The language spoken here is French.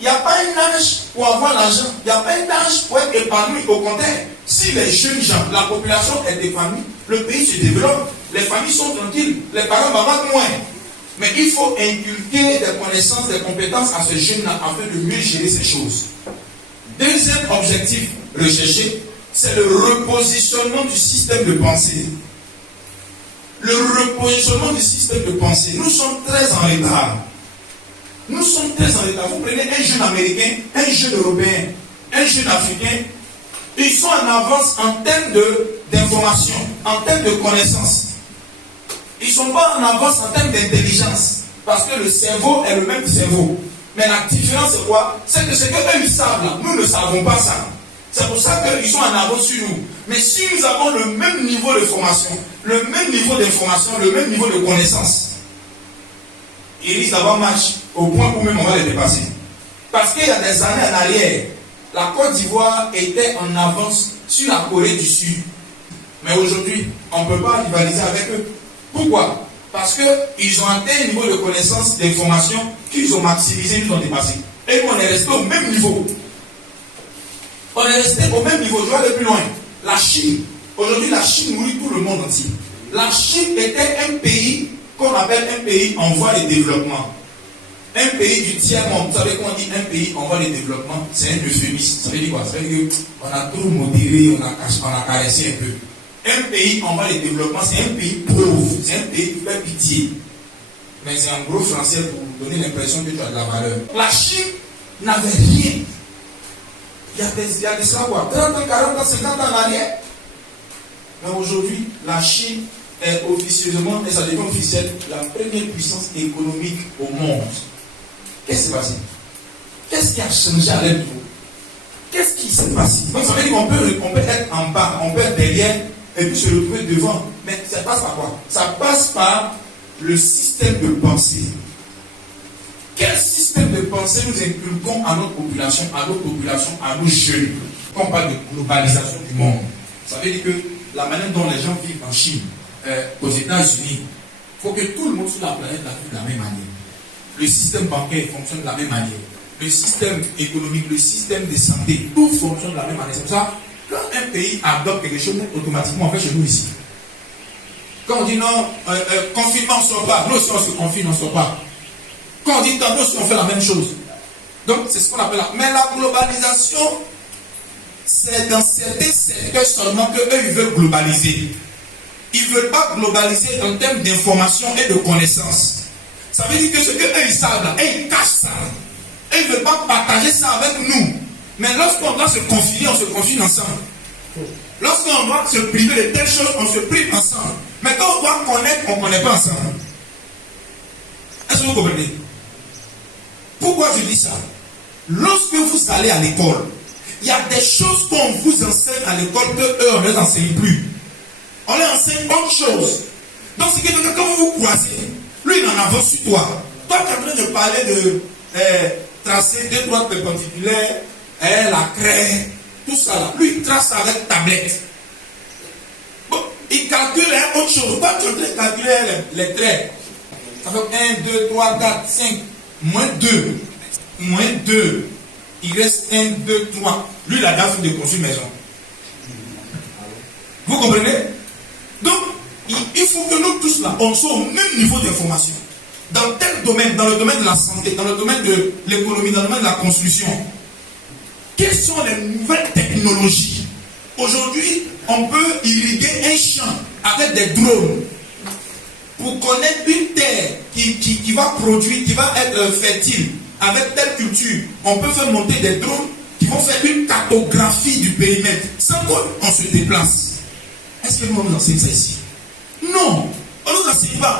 Il n'y a pas un âge pour avoir l'argent. Il n'y a pas un âge pour être épanoui. Au contraire, si les jeunes gens, la population est épanouie, le pays se développe, les familles sont tranquilles, les parents vont moins. Mais il faut inculquer des connaissances, des compétences à ce jeune-là afin de mieux gérer ces choses. Deuxième objectif recherché, c'est le repositionnement du système de pensée. Le repositionnement du système de pensée. Nous sommes très en retard. Nous sommes très en retard. Vous prenez un jeune américain, un jeune européen, un jeune africain, ils sont en avance en termes d'information, en termes de connaissances. Ils ne sont pas en avance en termes d'intelligence. Parce que le cerveau est le même cerveau. Mais la différence c'est quoi? C'est que ce qu'eux ils savent là, nous ne savons pas ça. C'est pour ça qu'ils sont en avance sur nous. Mais si nous avons le même niveau de formation, le même niveau d'information, le même niveau de connaissance, ils risquent d'avoir match au point où même on va les dépasser. Parce qu'il y a des années en arrière, la Côte d'Ivoire était en avance sur la Corée du Sud. Mais aujourd'hui, on ne peut pas rivaliser avec eux. Pourquoi? Parce qu'ils ont atteint un niveau de connaissance, d'information qu'ils ont maximisé, ils ont dépassé. Et on est resté au même niveau. On est resté au même niveau. Je vais aller plus loin. La Chine. Aujourd'hui, la Chine nourrit tout le monde entier. La Chine était un pays qu'on appelle un pays en voie de développement. Un pays du tiers-monde. Vous savez quand on dit un pays en voie de développement, c'est un euphémisme. Ça veut dire quoi? Ça veut dire qu'on a trop modéré, on a caressé un peu. Un pays en voie de développement, c'est un pays pauvre. C'est un pays qui fait pitié. Mais c'est un gros français pour vous donner l'impression que tu as de la valeur. La Chine n'avait rien. Il y a de ça quoi, 30 ans, 40 ans, 50 ans en arrière. Mais aujourd'hui, la Chine est officieusement, et ça devient officiel, la première puissance économique au monde. Qu'est-ce qui s'est passé? Qu'est-ce qui a changé à leur niveau? Qu'est-ce qui s'est passé? Donc ça veut dire qu'on peut être en bas, on peut être derrière, et puis se retrouver devant. Mais ça passe par quoi? Ça passe par le système de pensée. Quel système de pensée nous inculquons à notre population, à nos jeunes? Quand on parle de globalisation du monde, ça veut dire que la manière dont les gens vivent en Chine, aux États-Unis, il faut que tout le monde sur la planète vive de la même manière. Le système bancaire fonctionne de la même manière. Le système économique, le système de santé, tout fonctionne de la même manière. C'est pour ça, quand un pays adopte quelque chose, automatiquement on fait chez nous ici. Quand on dit non, confinement, on ne sort pas. Nous aussi on se confine, on ne sort pas. Quand on dit tant, nous aussi on fait la même chose. Donc c'est ce qu'on appelle là. Mais la globalisation, c'est dans certains secteurs seulement qu'eux ils veulent globaliser. Ils ne veulent pas globaliser en termes d'information et de connaissances. Ça veut dire que ce qu'eux ils savent là, ils cachent ça. Ils ne veulent pas partager ça avec nous. Mais lorsqu'on doit se confiner, on se confine ensemble. Lorsqu'on doit se priver de telles choses, on se prive ensemble. Mais quand on doit connaître, on ne connaît pas ensemble. Est-ce que vous comprenez? Pourquoi je dis ça? Lorsque vous allez à l'école, il y a des choses qu'on vous enseigne à l'école que eux, on ne les enseigne plus. On leur enseigne autre chose. Donc, c'est que quand vous vous croisez, lui, il en avance sur toi. Toi, tu es en train de parler de tracer 2-3 perpendiculaires, la craie, tout ça là. Lui, il trace avec tablette. Bon, il calcule autre chose. Toi, tu es en train de calculer les traits. Ça fait 1, 2, 3, 4, 5, moins 2. Moins 2. Il reste 1, 2, 3. Lui, il a déjà fait de construire maison. Vous comprenez? Donc, il faut que nous tous là, on soit au même niveau d'information. Dans tel domaine, dans le domaine de la santé, dans le domaine de l'économie, dans le domaine de la construction. Quelles sont les nouvelles technologies? Aujourd'hui, on peut irriguer un champ avec des drones pour connaître une terre qui va produire, qui va être fertile avec telle culture. On peut faire monter des drones qui vont faire une cartographie du périmètre sans qu'on se déplace. Est-ce que nous enseignons ça ici? Non, on ne nous enseigne pas.